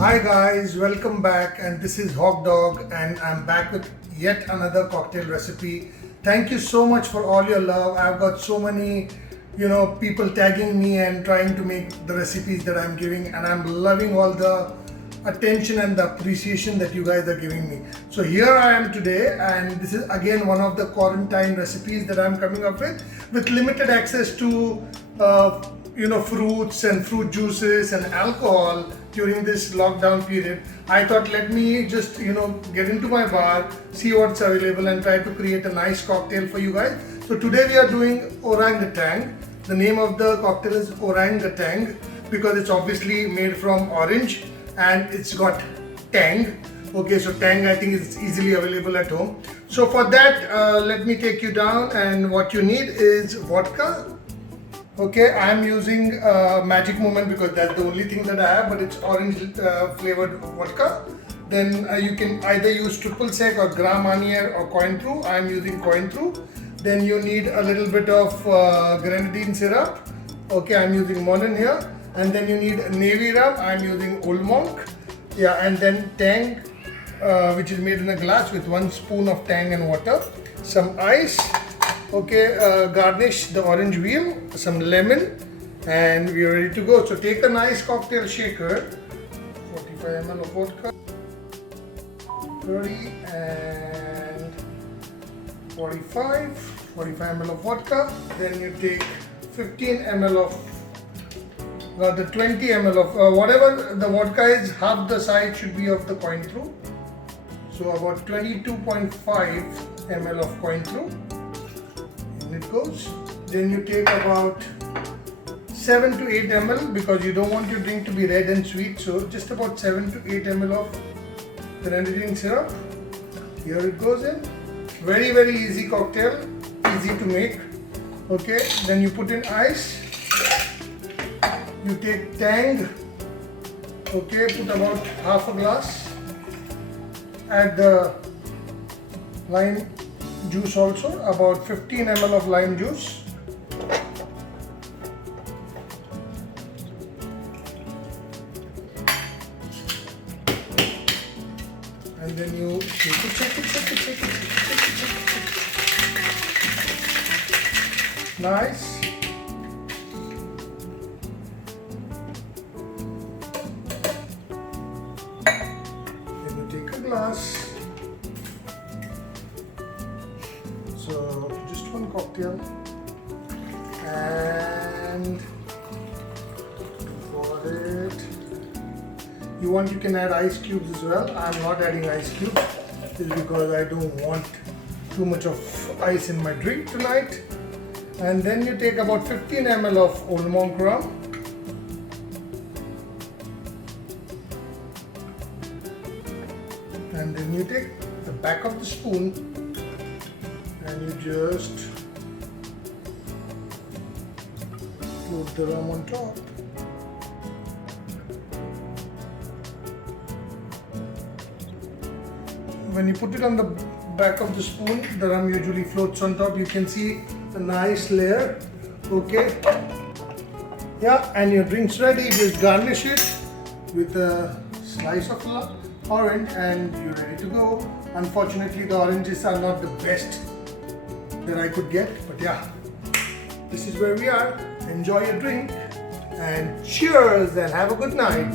Hi guys, welcome back, and this is Hawk Dog and I'm back with yet another cocktail recipe. Thank you so much for all your love. I've got so many people tagging me and trying to make the recipes that I'm giving, and I'm loving all the attention and the appreciation that you guys are giving me. So here I am today, and this is again one of the quarantine recipes that I'm coming up with limited access to fruits and fruit juices and alcohol during this lockdown period. I thought, let me just get into my bar, see what's available, and try to create a nice cocktail for you guys. So today we are doing Orangatang. The name of the cocktail is Orangatang because it's obviously made from orange and it's got tang. Okay, so tang I think is easily available at home. So for that, let me take you down, and what you need is vodka. Okay, I am using Magic Moment because that's the only thing that I have, but it's orange flavored vodka. Then you can either use triple sec or Grand Marnier or COINTEAUR. I am using COINTEAUR. Then you need a little bit of grenadine syrup. Okay, I am using Monin here. And then you need navy rum. I am using Old Monk. Yeah, and then tang, which is made in a glass with 1 spoon of tang and water. Some ice. Okay, garnish the orange wheel, some lemon, and we are ready to go. So take a nice cocktail shaker, 45 ml of vodka, 30 and 45 ml of vodka. Then you take 15 ml of the 20 ml of whatever the vodka is, half the size should be of the COINTEAUR. So about 22.5 ml of COINTEAUR. It goes. Then you take about 7 to 8 ml because you don't want your drink to be red and sweet, so just about 7 to 8 ml of grenadine syrup. Here it goes in. Very easy cocktail, easy to make. Okay, then you put in ice. You take tang. Okay, put about half a glass. Add the lime juice also, about 15 ml of lime juice. And then you shake it. Nice. Then you take a glass. So just one cocktail, and for it, you can add ice cubes as well. I'm not adding ice cubes just because I don't want too much of ice in my drink tonight. And then you take about 15 ml of Old Monk Rum. And then you take the back of the spoon and you just float the rum on top. When you put it on the back of the spoon, the rum usually floats on top. You can see a nice layer. Okay, yeah, and your drink's ready. Just garnish it with a slice of orange and you're ready to go. Unfortunately, the oranges are not the best that I could get, but yeah, this is where we are. Enjoy your drink and cheers and have a good night.